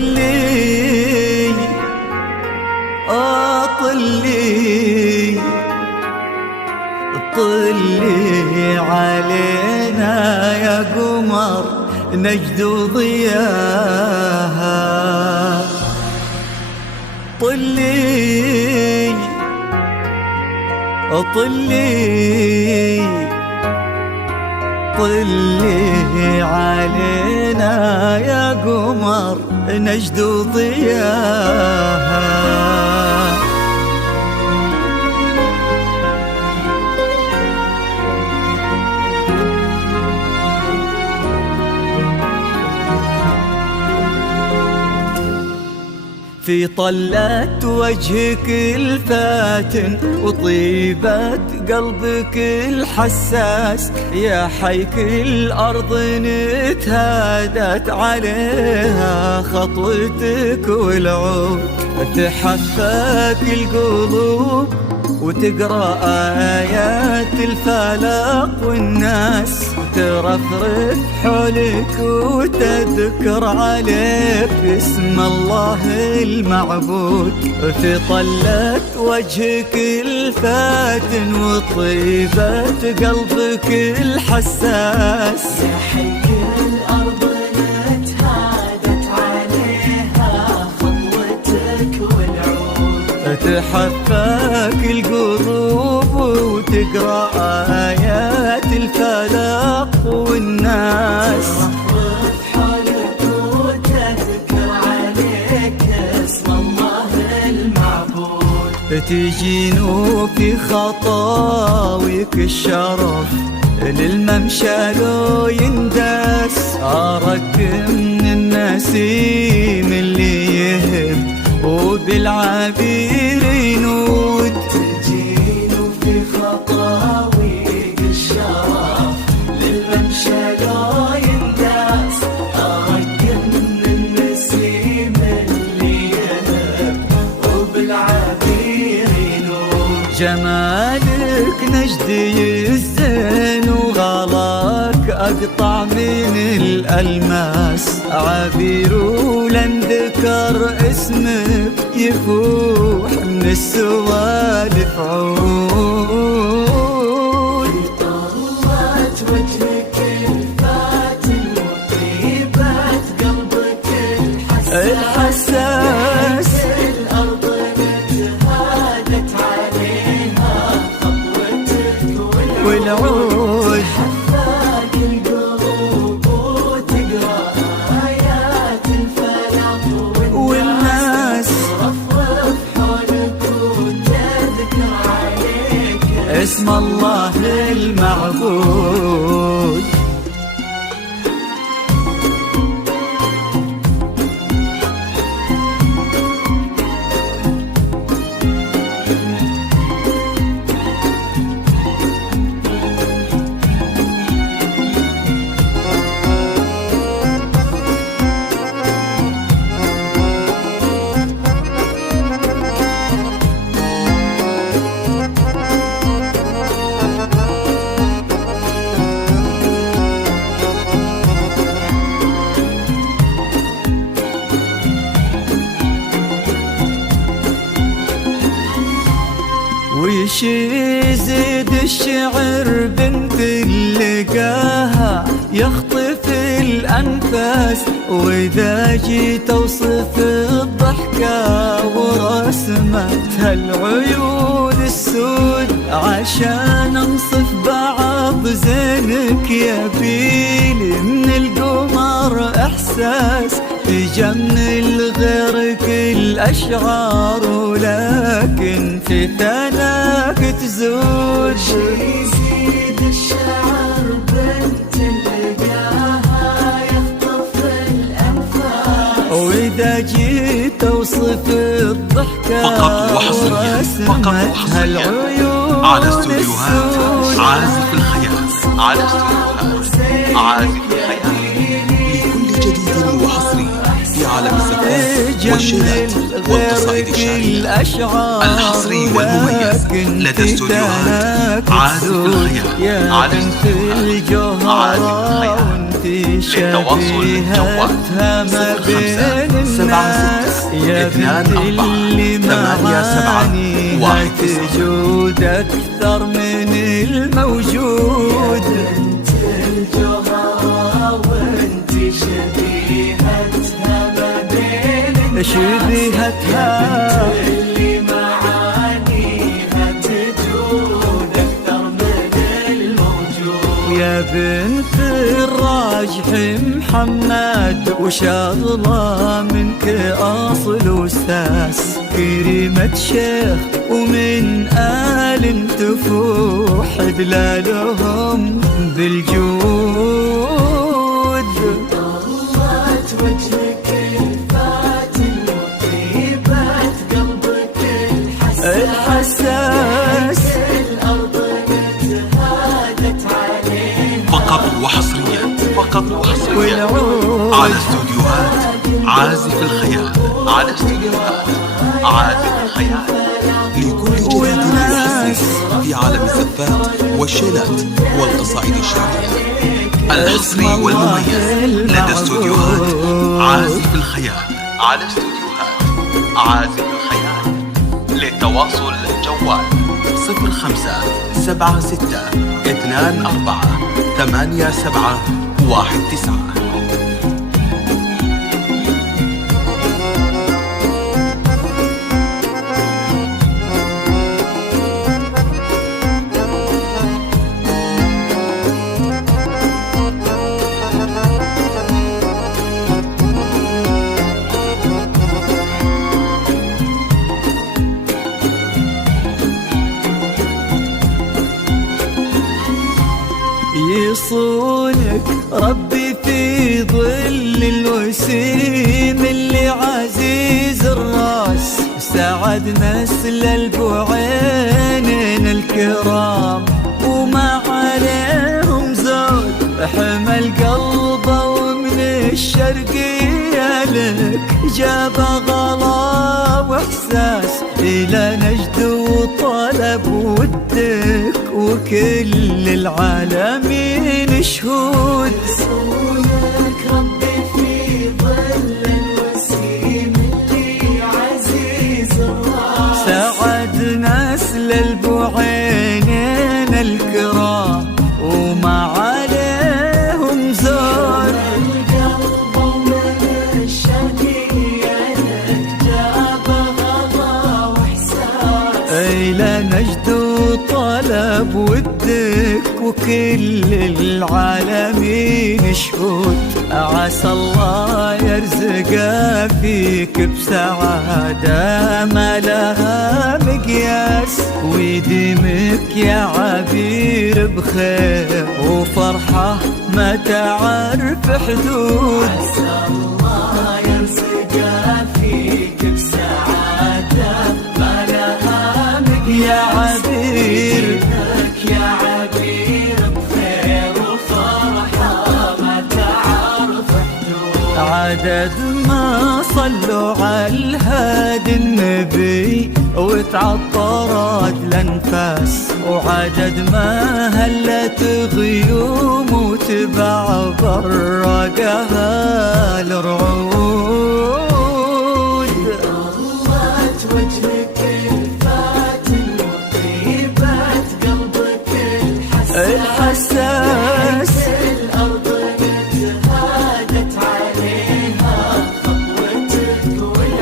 طلي طلي طلي علينا يا قمر نجد ضياها. طلي طلي طلي علينا يا قمر نجد ضياها. في طلة وجهك الفاتن وطيبة قلبك الحساس، يا حيك الأرض نتهادت عليها خطوتك والعود. تحفاك القلوب وتقرأ آيات الفلق والناس، ترفرف حولك وتذكر عليك اسم الله المعبود. في طلة وجهك الفاتن وطيبة قلبك الحساس، يا حيك الأرض نتهادت عليها خطوتك والعود. تحفاك القلوب وتقرأ آيات الفلق والناس، ترفرف حولك وتذكر عليك اسم الله المعبود. تجين في خطاويك الشرف للممشى لو ينداس، أراك من النسيم اللي يهب وبالعبير ينود. تجين في خطاويك الشرف للممشى لو ينداس، أراك من النسيم اللي يهب وبالعبير ينود. جمالك نجدي الزين وغلاك أقطع من الألماس، عبير ولن ذكر اسمك يفوح من السوالف عود. طلت وجهك الفاتن وطيبة قلبك الحساس، الأرض نتهادت عليها خطوتك والعود. تحفاك القلوب وتقرأ آيات الفلق والناس، ترفرف حولك وتذكر عليك اسم الله المعبود. وش يزيد الشعر بنت اللقاها يخطف الأنفاس، وإذا جيت أوصف الضحكة ورسمتها العيون السود، عشان أنصف بعض زينك يبيلي من القمر إحساس، تجمل غيرك الأشعار ولكن في ثناك تزود. يزيد الشعر بنت لقاها يخطف الأنفاس، وإذا جيت أوصف الضحكة فقط وحصريا العيون على استوديوهات عازف الخيال، على استوديوهات عازف الخيال. لكل جديد وحصري في عالم الزفاف والشيلات والقصائد الشعرية الحصري والمميز لدى استوديوهات عازف الخيال يا على بنت الجوهرة وانت شبيهتها ما بين الناس يا بنت اللي معانيها تجود أكثر من الموجود بنت الجوهرة وانت شبيهتها ما بين الناس شبيهتها اللي معانيها تجود أكثر من الموجود يا بنت الراجح محمد وشغلة منك أصل وساس كريمة شيخ ومن آل تفوح دلالهم بالجود ضلت وجهك الفاتن وطيبة قلبك الحساس الأرض نتهادت عليها فقط وحصريا على استوديوهات عازف الخيال لكل جديد وحصري في عالم الزفات والشيلات والقصائد الشعرية الحصري والمميز لدى استوديوهات عازف الخيال للتواصل جوال 0576248719. يصونك ربي في ظل الوسيم اللي عزيز الراس سعد نسل البعينين الكرام وما عليهم زود حمل قلبه ومن الشرقية لك جاب غلا واحساس الى نجد وطلب ودك وكل العالمين شهود يصونك ربي في ظل الوسيم اللي عزيز الراس سعد نسل البعينين الكرام وما عليهم زور القلب ومن الشرقية لك جاب غضا واحساس إلى نجد وطلب ودك وكل العالمين شهود عسى الله يرزقها فيك بسعادة ما لها مقياس ويديمك يا عبير بخير وفرحة ما تعرف حدود عسى الله يرزقها فيك بسعادة ما لها مقياس يا عبير يا عبير بخير وفرحة ما تعرف حدود عدد ما صلوا على الهادي النبي وتعطرت الانفاس وعدد ما هلت غيوم وتبع برقها الرعود ضلت وجهك الفاتن وطيبة قلبك الحساس الأرض نتهادت عليها خطوتك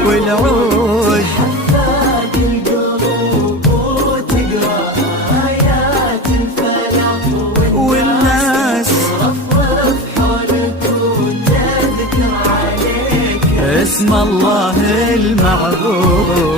والعود حفاد القلوب وتقرأ آيات الفلاح والناس رفرف حولك وتذكر عليك اسم الله المعبود